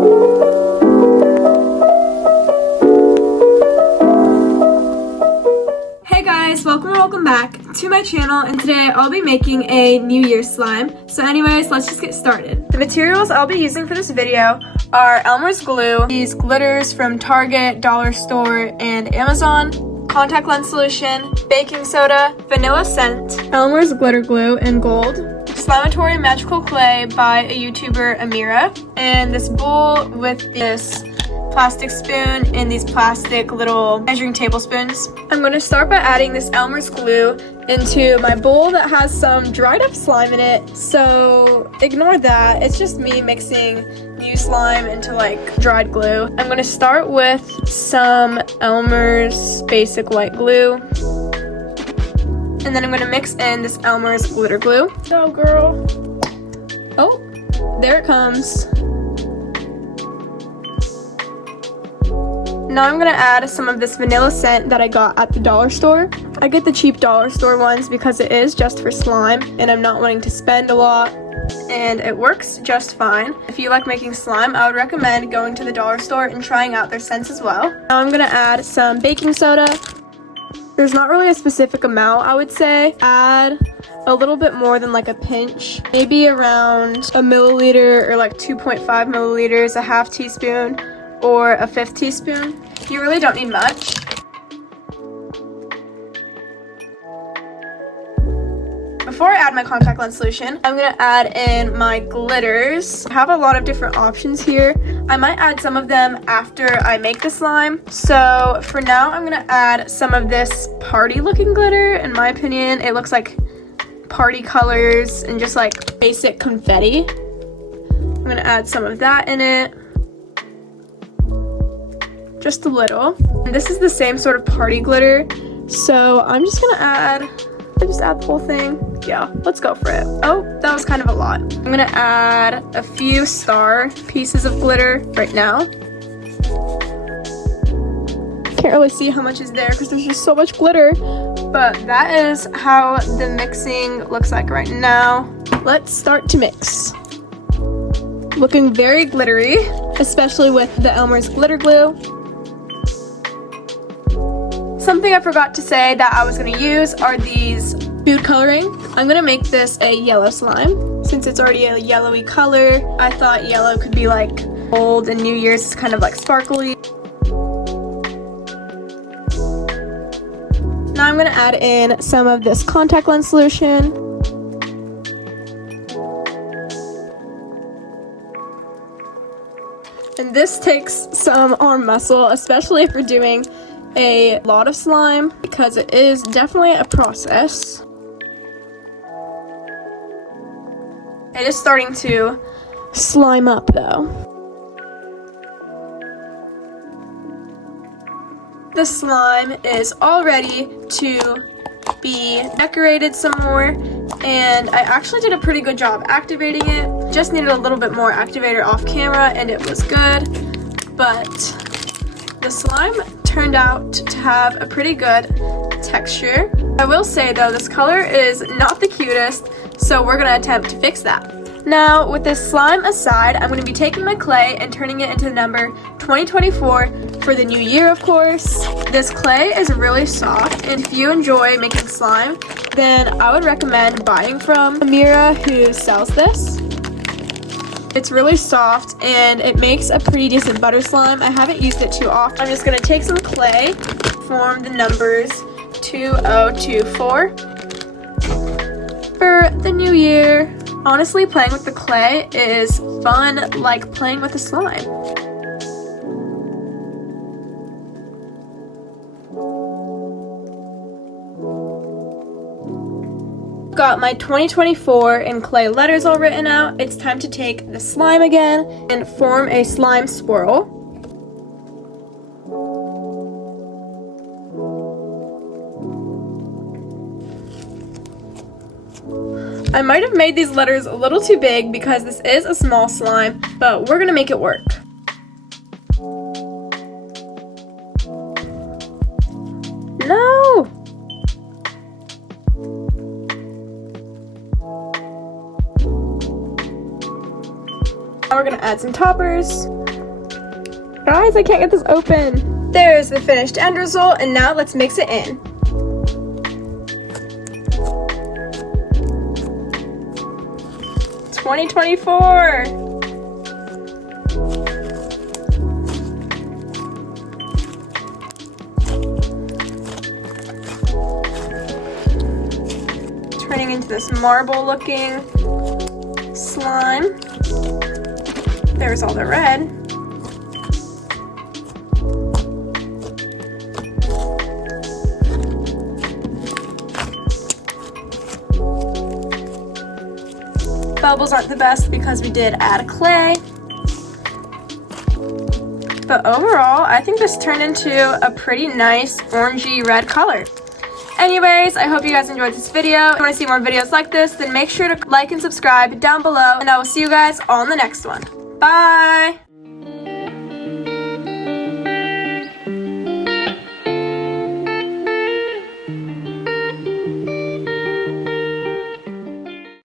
Hey guys, welcome back to my channel, and today I'll be making a New Year's slime. So anyways, let's just get started. The materials I'll be using for this video are Elmer's glue, these glitters from Target, Dollar Store, and Amazon, contact lens solution, baking soda, vanilla scent, Elmer's glitter glue in gold, Slimatory magical clay by a YouTuber, Amira, and this bowl with this plastic spoon and these plastic little measuring tablespoons. I'm going to start by adding this Elmer's glue into my bowl that has some dried up slime in it, so ignore that. It's just me mixing new slime into like dried glue. I'm going to start with some Elmer's basic white glue, and then I'm going to mix in this Elmer's glitter glue. Go girl. Oh, there it comes. Now I'm gonna add some of this vanilla scent that I got at the dollar store. I get the cheap dollar store ones because it is just for slime and I'm not wanting to spend a lot, and it works just fine. If you like making slime, I would recommend going to the dollar store and trying out their scents as well. Now I'm gonna add some baking soda. There's not really a specific amount, I would say. Add a little bit more than like a pinch, maybe around a milliliter or like 2.5 milliliters, a half teaspoon, or a fifth teaspoon. You really don't need much. Before I add my contact lens solution, I'm gonna add in my glitters. I have a lot of different options here. I might add some of them after I make the slime. So for now, I'm gonna add some of this party looking glitter. In my opinion, it looks like party colors and just like basic confetti. I'm gonna add some of that in it. Just a little. And this is the same sort of party glitter, so I'm just gonna add the whole thing. Yeah, let's go for it. Oh, that was kind of a lot. I'm gonna add a few star pieces of glitter right now. Can't really see how much is there because there's just so much glitter, but that is how the mixing looks like right now. Let's start to mix. Looking very glittery, especially with the Elmer's glitter glue. Something I forgot to say that I was going to use are these food coloring. I'm going to make this a yellow slime. Since it's already a yellowy color, I thought yellow could be like old and New Year's is kind of like sparkly. Now I'm going to add in some of this contact lens solution. And this takes some arm muscle, especially if you're doing a lot of slime, because it is definitely a process. It is starting to slime up though. The slime is all ready to be decorated some more, and I actually did a pretty good job activating it. Just needed a little bit more activator off camera and it was good, but the slime turned out to have a pretty good texture. I will say though, this color is not the cutest, so we're gonna attempt to fix that. Now, with this slime aside, I'm gonna be taking my clay and turning it into the number 2024 for the new year, of course. This clay is really soft, and if you enjoy making slime, then I would recommend buying from Amira, who sells this. It's really soft and it makes a pretty decent butter slime. I haven't used it too often. I'm just going to take some clay, form the numbers 2024 for the new year. Honestly, playing with the clay is fun, like playing with a slime. Got my 2024 in clay letters all written out. It's time to take the slime again and form a slime swirl. I might have made these letters a little too big because this is a small slime, but we're gonna make it work. No! Now we're gonna add some toppers. Guys, I can't get this open. There's the finished end result, and now let's mix it in. $20.24. Turning into this marble looking slime. There's all the red. Bubbles aren't the best because we did add clay. But overall, I think this turned into a pretty nice orangey red color. Anyways, I hope you guys enjoyed this video. If you want to see more videos like this, then make sure to like and subscribe down below, and I will see you guys all in the next one. Bye!